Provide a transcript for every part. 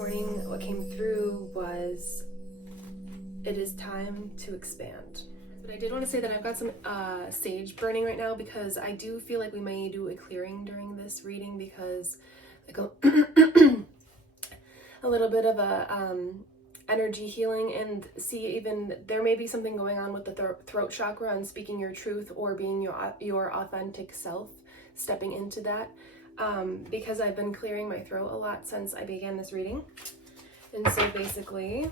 morning, what came through was, it is time to expand. But I did want to say that I've got some sage burning right now because I do feel like we may do a clearing during this reading because like a little bit of a energy healing, and see, even there may be something going on with the throat chakra and speaking your truth or being your authentic self, stepping into that, because I've been clearing my throat a lot since I began this reading. And so basically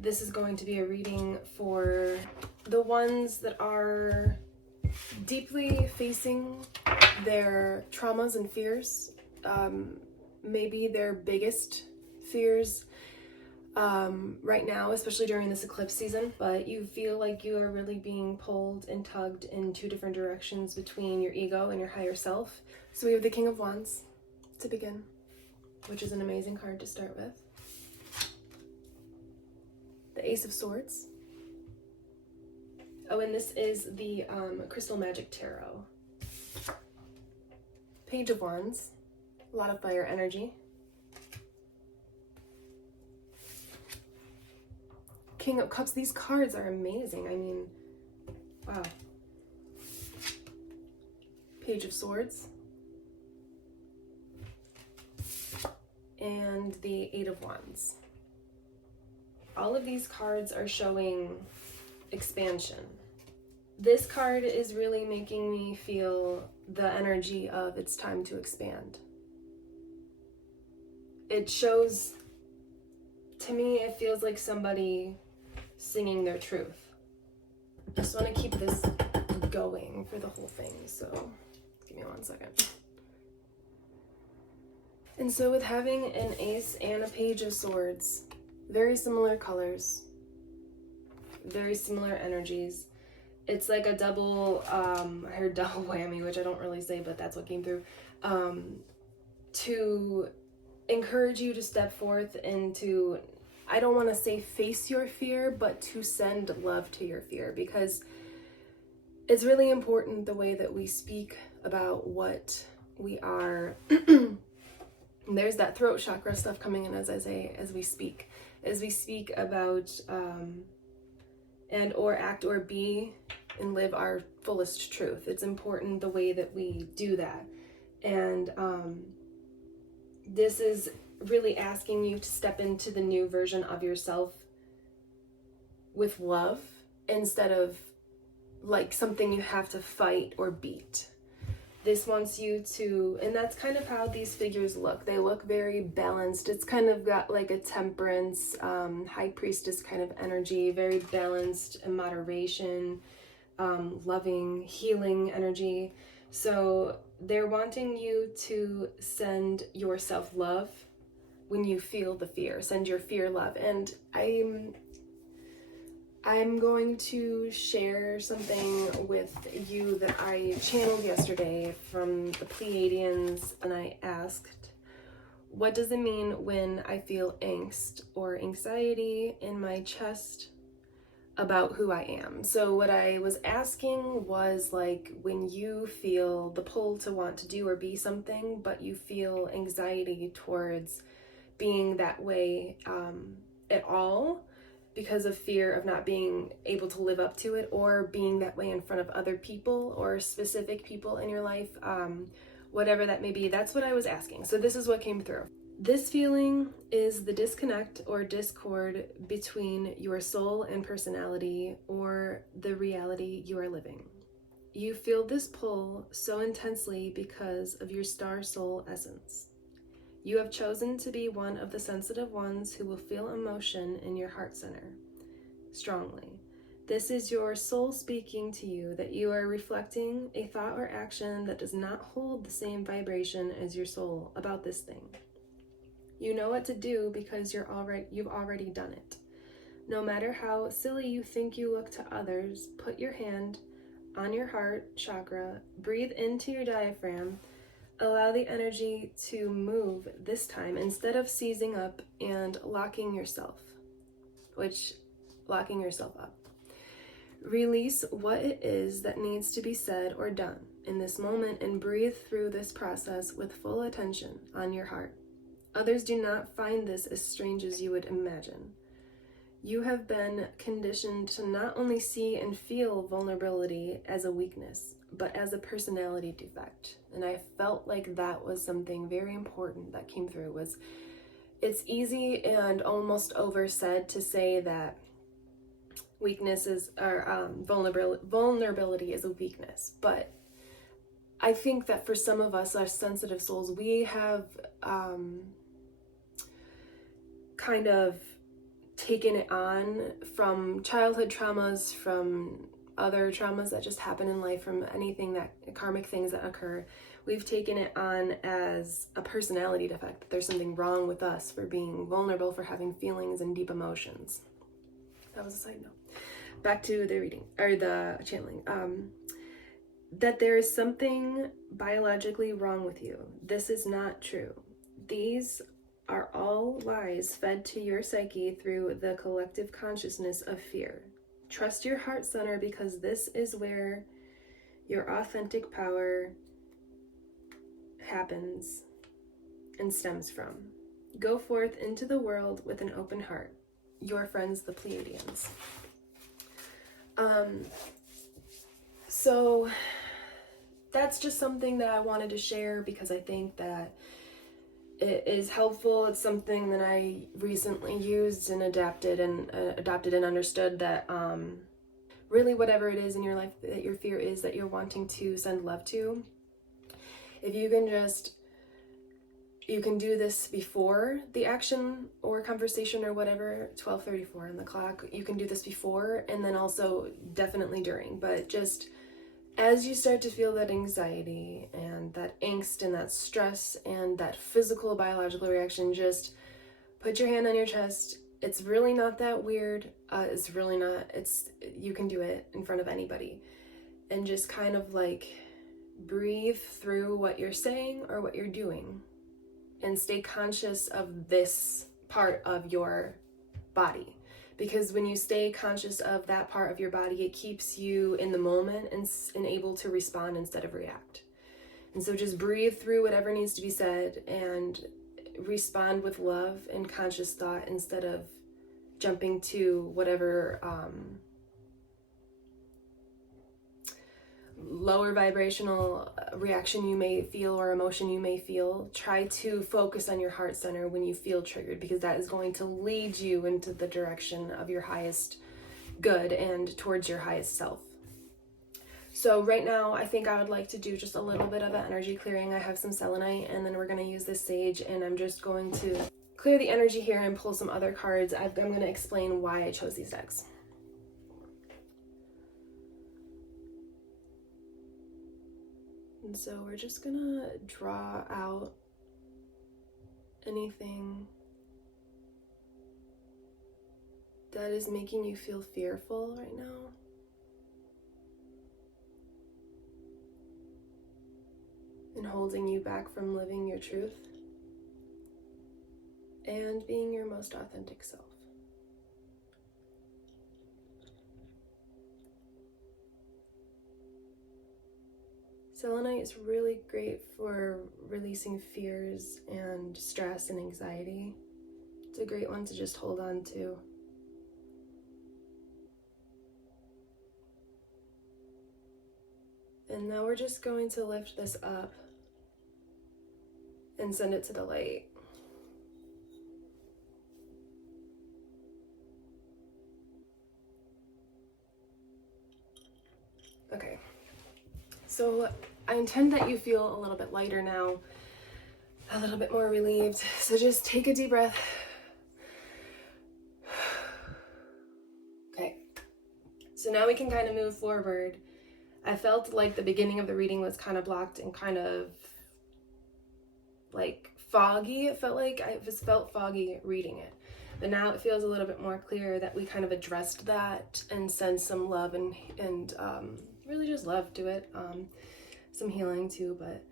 this is going to be a reading for the ones that are deeply facing their traumas and fears, maybe their biggest fears right now, especially during this eclipse season, but you feel like you are really being pulled and tugged in two different directions between your ego and your higher self. So we have the King of Wands to begin, which is an amazing card to start with. The Ace of Swords. Oh, and this is the Crystal Magic Tarot. Page of Wands. A lot of fire energy. King of Cups. These cards are amazing. I mean, wow. Page of Swords. And the Eight of Wands. All of these cards are showing expansion. This card is really making me feel the energy of it's time to expand. It shows, to me, it feels like somebody singing their truth. I just want to keep this going for the whole thing, so give me 1 second. And so with having an ace and a page of swords, very similar colors, very similar energies. It's like a double, I heard double whammy, which I don't really say, but that's what came through, to encourage you to step forth and to, I don't want to say face your fear, but to send love to your fear, because it's really important the way that we speak about what we are. There's that throat chakra stuff coming in as we speak about and or act or be and live our fullest truth. It's important the way that we do that. And this is really asking you to step into the new version of yourself with love instead of like something you have to fight or beat. This wants you to, and that's kind of how these figures look. They look very balanced. It's kind of got like a temperance, high priestess kind of energy, very balanced and moderation, loving, healing energy. So they're wanting you to send yourself love when you feel the fear. Send your fear love. And I'm going to share something with you that I channeled yesterday from the Pleiadians, and I asked, what does it mean when I feel angst or anxiety in my chest about who I am? So what I was asking was, like, when you feel the pull to want to do or be something, but you feel anxiety towards being that way at all, because of fear of not being able to live up to it, or being that way in front of other people or specific people in your life, whatever that may be. That's what I was asking. So this is what came through. This feeling is the disconnect or discord between your soul and personality, or the reality you are living. You feel this pull so intensely because of your star soul essence. You have chosen to be one of the sensitive ones who will feel emotion in your heart center strongly. This is your soul speaking to you that you are reflecting a thought or action that does not hold the same vibration as your soul about this thing. You know what to do because you've already done it. No matter how silly you think you look to others, put your hand on your heart chakra, breathe into your diaphragm. Allow the energy to move this time instead of seizing up and locking yourself up. Release what it is that needs to be said or done in this moment and breathe through this process with full attention on your heart. Others do not find this as strange as you would imagine. You have been conditioned to not only see and feel vulnerability as a weakness, but as a personality defect. And I felt like that was something very important that came through. Was it's easy and almost oversaid to say that weaknesses or vulnerability is a weakness, but I think that for some of us, our sensitive souls, we have kind of taken it on from childhood traumas, from other traumas that just happen in life, from anything that karmic things that occur. We've taken it on as a personality defect, that there's something wrong with us for being vulnerable, for having feelings and deep emotions. That was a side note. Back to the reading, or the channeling. That there is something biologically wrong with you. This is not true. These are all lies fed to your psyche through the collective consciousness of fear. Trust your heart center, because this is where your authentic power happens and stems from. Go forth into the world with an open heart. Your friends, the Pleiadians. So that's just something that I wanted to share, because I think that it is helpful. It's something that I recently used and adapted and understood that really whatever it is in your life that your fear is that you're wanting to send love to, if you can just, you can do this before the action or conversation or whatever, 12:34 on the clock, you can do this before, and then also definitely during, but just as you start to feel that anxiety and that angst and that stress and that physical biological reaction, just put your hand on your chest. It's really not that weird. It's really not, you can do it in front of anybody, and just kind of like breathe through what you're saying or what you're doing, and stay conscious of this part of your body. Because when you stay conscious of that part of your body, it keeps you in the moment and able to respond instead of react. And so just breathe through whatever needs to be said and respond with love and conscious thought, instead of jumping to whatever lower vibrational reaction you may feel or emotion you may feel. Try to focus on your heart center when you feel triggered, because that is going to lead you into the direction of your highest good and towards your highest self. So right now, I think I would like to do just a little bit of an energy clearing. I have some selenite, and then we're going to use this sage, and I'm just going to clear the energy here and pull some other cards. I'm going to explain why I chose these decks. And so we're just gonna draw out anything that is making you feel fearful right now. And holding you back from living your truth and being your most authentic self. Selenite is really great for releasing fears and stress and anxiety. It's a great one to just hold on to. And now we're just going to lift this up and send it to the light. Okay. So I intend that you feel a little bit lighter now, a little bit more relieved. So just take a deep breath. Okay. So now we can kind of move forward. I felt like the beginning of the reading was kind of blocked and kind of like foggy. It felt like I just felt foggy reading it. But now it feels a little bit more clear that we kind of addressed that and sent some love and really just love to it. Some healing too, but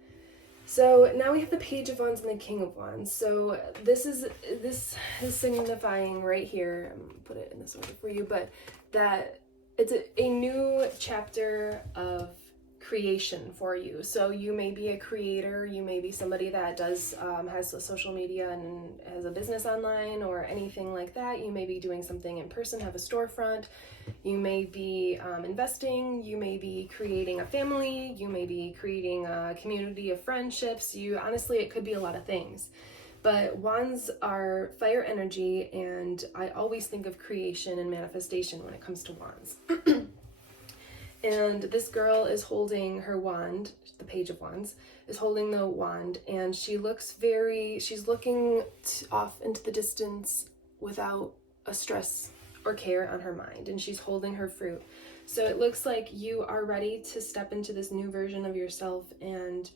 so now we have the Page of Wands and the King of Wands. So this is signifying right here, I'm gonna put it in this order for you, but that it's a new chapter of creation for you. So you may be a creator, you may be somebody that does has a social media and has a business online or anything like that. You may be doing something in person, have a storefront. You may be investing, you may be creating a family, you may be creating a community of friendships. Honestly, it could be a lot of things. But wands are fire energy, and I always think of creation and manifestation when it comes to wands. And this girl is holding her wand, the Page of Wands, is holding the wand, and she's looking off into the distance without a stress or care on her mind, and she's holding her fruit. So it looks like you are ready to step into this new version of yourself, and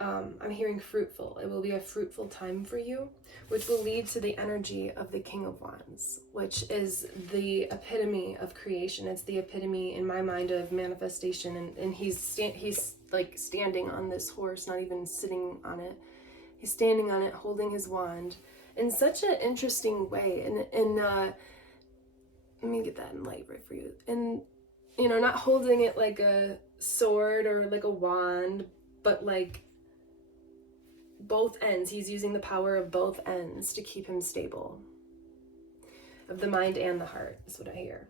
I'm hearing fruitful. It will be a fruitful time for you, which will lead to the energy of the King of Wands, which is the epitome of creation. It's the epitome in my mind of manifestation, and he's like standing on this horse, not even sitting on it. He's standing on it, holding his wand in such an interesting way. And let me get that in light right for you. And not holding it like a sword or like a wand, but like both ends. He's using the power of both ends to keep him stable, of the mind and the heart, is what I hear.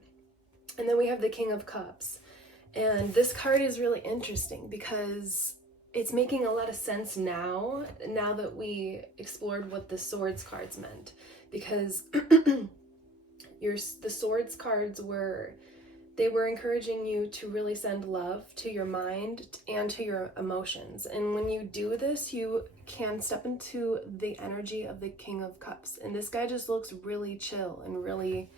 And then we have the King of Cups, and this card is really interesting because it's making a lot of sense now that we explored what the swords cards meant, because the swords cards were encouraging you to really send love to your mind and to your emotions. And when you do this, you can step into the energy of the King of Cups. And this guy just looks really chill and really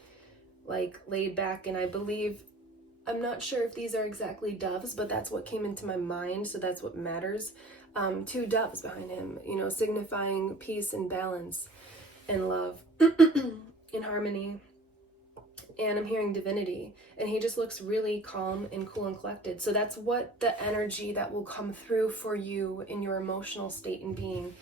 like laid back. And I'm not sure if these are exactly doves, but that's what came into my mind. So that's what matters. 2 doves behind him, signifying peace and balance and love and harmony. And I'm hearing divinity, and he just looks really calm and cool and collected. So that's what the energy that will come through for you in your emotional state and being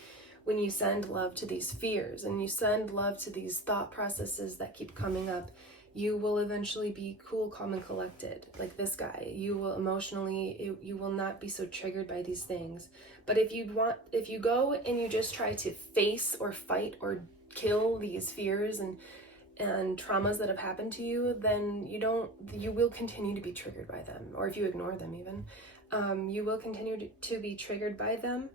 when you send love to these fears and you send love to these thought processes that keep coming up. You will eventually be cool, calm, and collected, like this guy. You will emotionally, you will not be so triggered by these things. But if you go and you just try to face or fight or kill these fears and traumas that have happened to you, then you will continue to be triggered by them. Or if you ignore them even, you will continue to be triggered by them.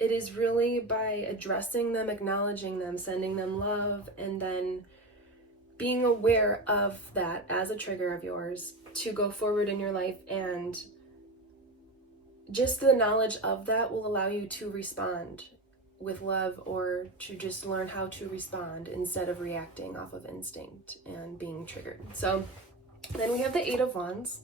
It is really by addressing them, acknowledging them, sending them love, and then being aware of that as a trigger of yours to go forward in your life. And just the knowledge of that will allow you to respond with love, or to just learn how to respond instead of reacting off of instinct and being triggered. So then we have the 8 of Wands,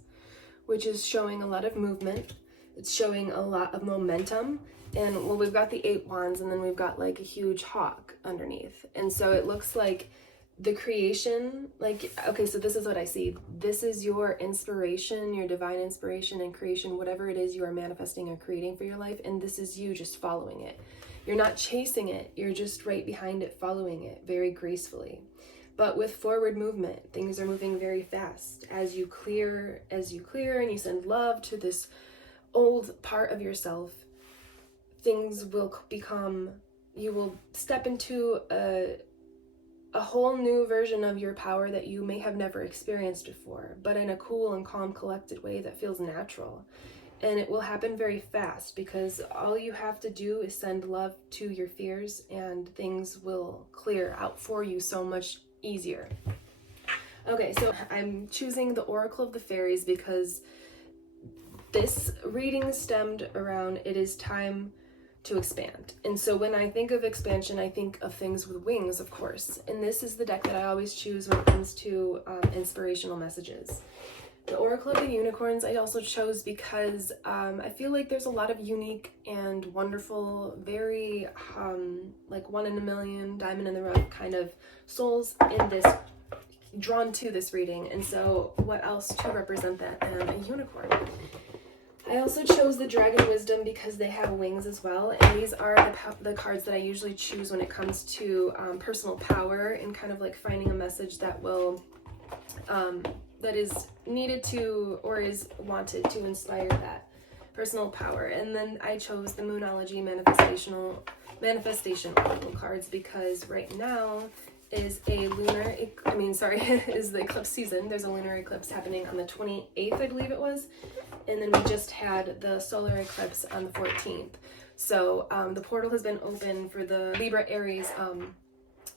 which is showing a lot of movement. It's showing a lot of momentum. And well, we've got the 8 wands, and then we've got like a huge hawk underneath. And so it looks like the creation, okay, so this is what I see. This is your inspiration, your divine inspiration and creation, whatever it is you are manifesting or creating for your life. And this is you just following it. You're not chasing it, you're just right behind it, following it very gracefully. But with forward movement, things are moving very fast. As you clear and you send love to this old part of yourself, things will you will step into a whole new version of your power that you may have never experienced before, but in a cool and calm, collected way that feels natural. And it will happen very fast, because all you have to do is send love to your fears, and things will clear out for you so much easier. Okay, so I'm choosing the Oracle of the Fairies because this reading stemmed around it is time to expand. And so when I think of expansion, I think of things with wings, of course. And this is the deck that I always choose when it comes to inspirational messages. The Oracle of the Unicorns I also chose because I feel like there's a lot of unique and wonderful, very like 1 in a million, diamond in the rough kind of souls in this, drawn to this reading. And so what else to represent that than a unicorn? I also chose the Dragon Wisdom because they have wings as well, and these are the cards that I usually choose when it comes to personal power and kind of like finding a message that will that is needed to or is wanted to inspire that personal power. And then I chose the Moonology manifestation oracle cards because right now is a is the eclipse season. There's a lunar eclipse happening on the 28th, I believe it was. And then we just had the solar eclipse on the 14th. So the portal has been open for the Libra Aries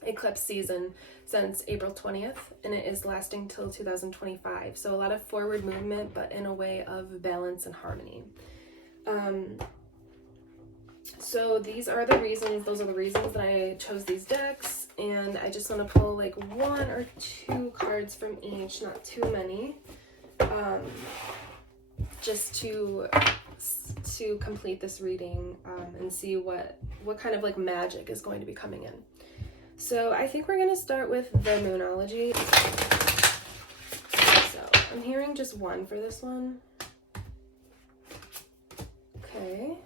eclipse season since April 20th, and it is lasting till 2025. So a lot of forward movement, but in a way of balance and harmony. So those are the reasons that I chose these decks, and I just want to pull like 1 or 2 cards from each, not too many, just to complete this reading and see what kind of like magic is going to be coming in. So I think we're going to start with the Moonology. So I'm hearing just 1 for this one. Okay.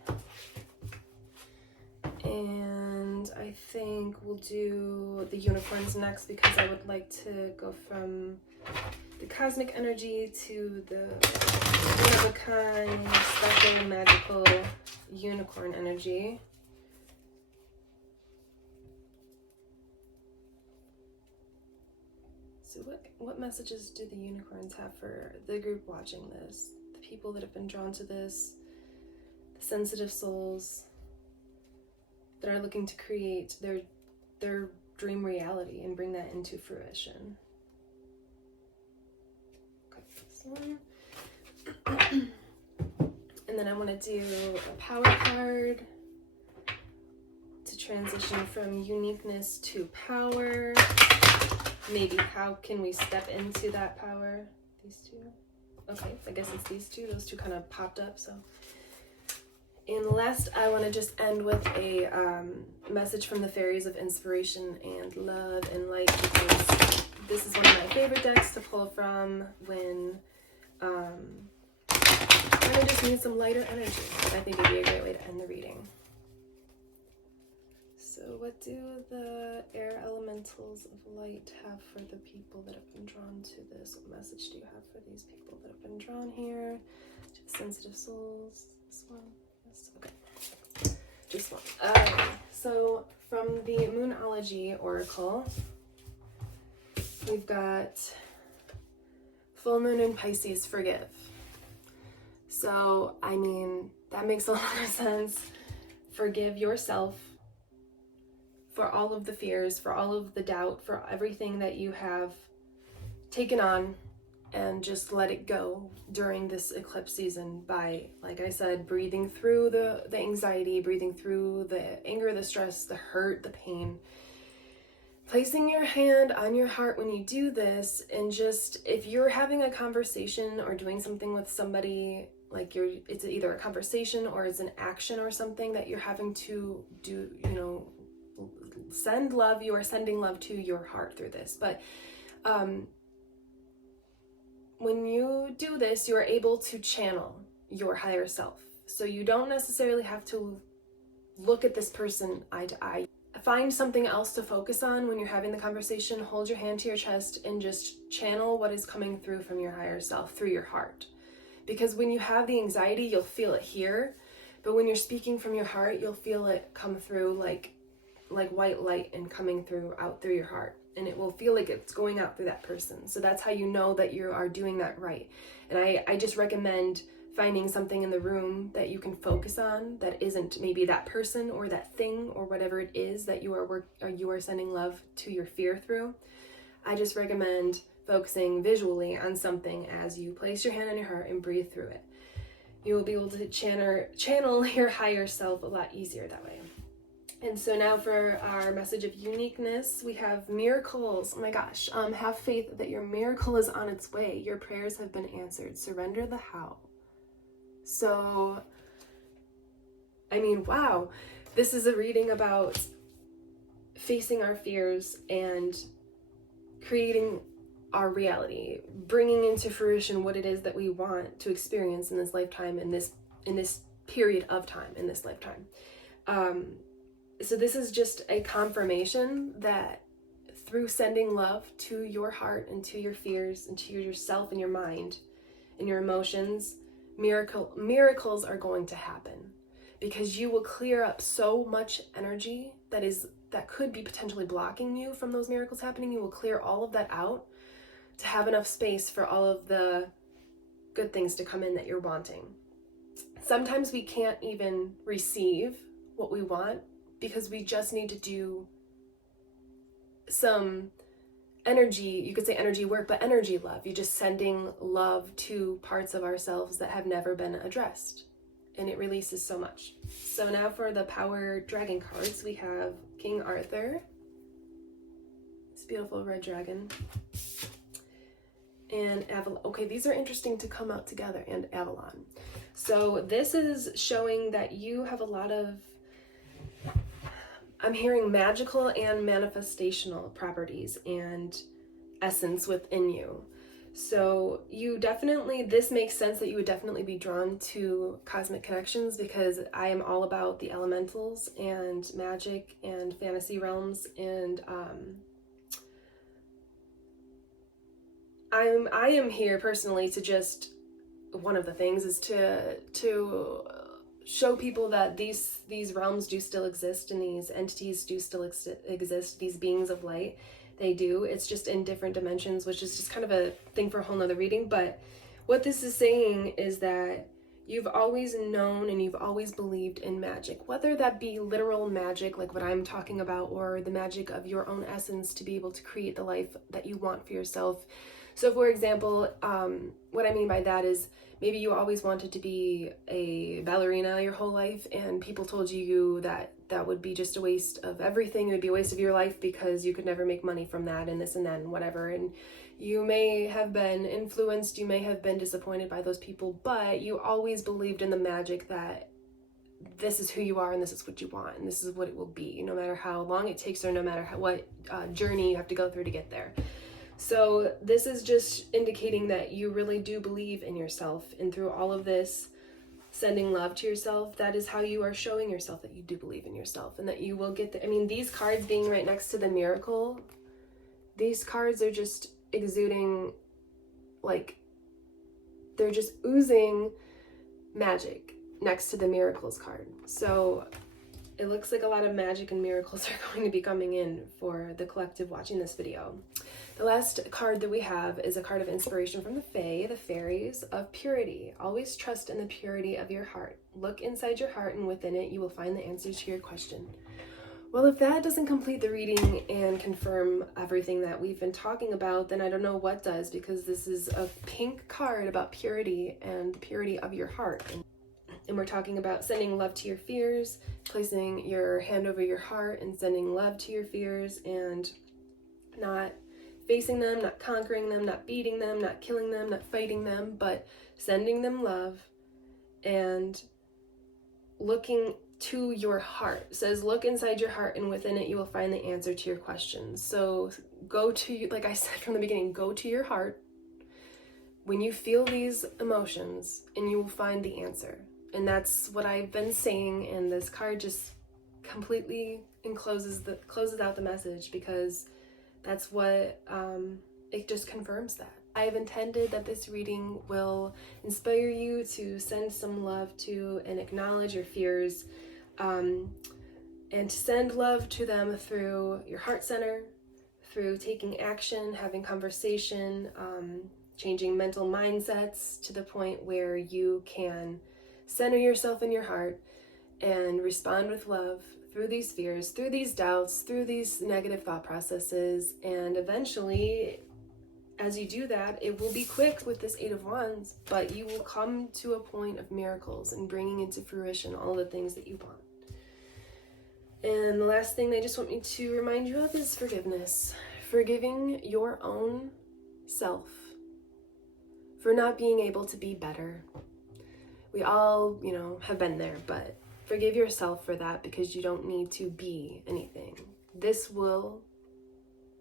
And I think we'll do the unicorns next because I would like to go from the cosmic energy to the one of a kind, special, magical unicorn energy. So what messages do the unicorns have for the group watching this? The people that have been drawn to this, the sensitive souls that are looking to create their dream reality and bring that into fruition. Okay, this one. And then I want to do a power card to transition from uniqueness to power. Maybe how can we step into that power? These two? Okay, I guess it's these two. Those two kind of popped up, so. And last, I want to just end with a message from the fairies of inspiration and love and light, because this is one of my favorite decks to pull from when I just need some lighter energy. I think it'd be a great way to end the reading. So what do the air elementals of light have for the people that have been drawn to this? What message do you have for these people that have been drawn here? To the sensitive souls. This one? Yes. Okay. Just one. So from the Moonology Oracle, we've got full moon in Pisces, forgive. So, I mean, that makes a lot of sense. Forgive yourself for all of the fears, for all of the doubt, for everything that you have taken on, and just let it go during this eclipse season by, like I said, breathing through the anxiety, breathing through the anger, the stress, the hurt, the pain, placing your hand on your heart when you do this, and just, if you're having a conversation or doing something with somebody, like it's either a conversation or it's an action or something that you're having to do, send love, you are sending love to your heart through this. But when you do this, you are able to channel your higher self. So you don't necessarily have to look at this person eye to eye. Find something else to focus on when you're having the conversation. Hold your hand to your chest and just channel what is coming through from your higher self through your heart. Because when you have the anxiety, you'll feel it here. But when you're speaking from your heart, you'll feel it come through like white light and coming out through your heart. And it will feel like it's going out through that person. So that's how you know that you are doing that right. And I just recommend finding something in the room that you can focus on that isn't maybe that person or that thing or whatever it is that you are sending love to your fear through. I just recommend focusing visually on something as you place your hand on your heart and breathe through it. You will be able to channel your higher self a lot easier that way. And so now for our message of uniqueness, we have miracles. Oh my gosh. Have faith that your miracle is on its way. Your prayers have been answered. Surrender the how. So, I mean, wow. This is a reading about facing our fears and creating our reality, bringing into fruition what it is that we want to experience in this lifetime, in this period of time, in this lifetime. So this is just a confirmation that through sending love to your heart and to your fears and to yourself and your mind and your emotions, miracles are going to happen, because you will clear up so much energy that could be potentially blocking you from those miracles happening. You will clear all of that out to have enough space for all of the good things to come in that you're wanting. Sometimes we can't even receive what we want because we just need to do some energy, you could say energy work, but energy love. You're just sending love to parts of ourselves that have never been addressed, and it releases so much. So now for the power dragon cards, we have King Arthur, this beautiful red dragon, and Avalon. Okay, these are interesting to come out together, and Avalon. So this is showing that you have a lot of, I'm hearing magical and manifestational properties and essence within you. So you definitely, this makes sense that you would definitely be drawn to cosmic connections, because I am all about the elementals and magic and fantasy realms, and I am here personally to just, one of the things is to show people that these realms do still exist, and these entities do still exist, these beings of light, they do. It's just in different dimensions, which is just kind of a thing for a whole nother reading. But what this is saying is that you've always known and you've always believed in magic, whether that be literal magic like what I'm talking about, or the magic of your own essence to be able to create the life that you want for yourself. So for example, what I mean by that is maybe you always wanted to be a ballerina your whole life, and people told you that that would be just a waste of everything. It would be a waste of your life because you could never make money from that, and this and that and whatever. And you may have been influenced, you may have been disappointed by those people, but you always believed in the magic that this is who you are and this is what you want and this is what it will be, no matter how long it takes or no matter what journey you have to go through to get there. So this is just indicating that you really do believe in yourself, and through all of this sending love to yourself, that is how you are showing yourself that you do believe in yourself, and that you will get the, I mean, these cards being right next to the miracle, these cards are just exuding, like, they're just oozing magic next to the miracles card. So it looks like a lot of magic and miracles are going to be coming in for the collective watching this video. The last card that we have is a card of inspiration from the Fae, the fairies of purity. Always trust in the purity of your heart. Look inside your heart, and within it you will find the answers to your question. Well, if that doesn't complete the reading and confirm everything that we've been talking about, then I don't know what does, because this is a pink card about purity and the purity of your heart. And we're talking about sending love to your fears, placing your hand over your heart and sending love to your fears, and not facing them, not conquering them, not beating them, not killing them, not fighting them, but sending them love and looking to your heart. It says, look inside your heart, and within it you will find the answer to your questions. So go to, like I said from the beginning, go to your heart when you feel these emotions, and you will find the answer. And that's what I've been saying, and this card just completely closes out the message, because that's what it just confirms that. I have intended that this reading will inspire you to send some love to and acknowledge your fears, and to send love to them through your heart center, through taking action, having conversation, changing mental mindsets to the point where you can center yourself in your heart and respond with love through these fears, through these doubts, through these negative thought processes. And eventually, as you do that, it will be quick with this 8 of Wands, but you will come to a point of miracles and bringing into fruition all the things that you want. And the last thing I just want me to remind you of is forgiveness. Forgiving your own self for not being able to be better. We all, have been there, but forgive yourself for that, because you don't need to be anything. This will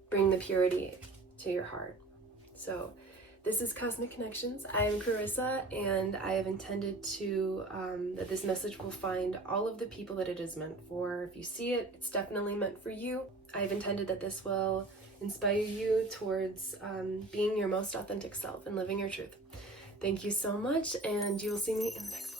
bring the purity to your heart. So this is Cosmic Connections. I am Carissa, and I have intended to, that this message will find all of the people that it is meant for. If you see it, it's definitely meant for you. I've intended that this will inspire you towards being your most authentic self and living your truth. Thank you so much, and you'll see me in the next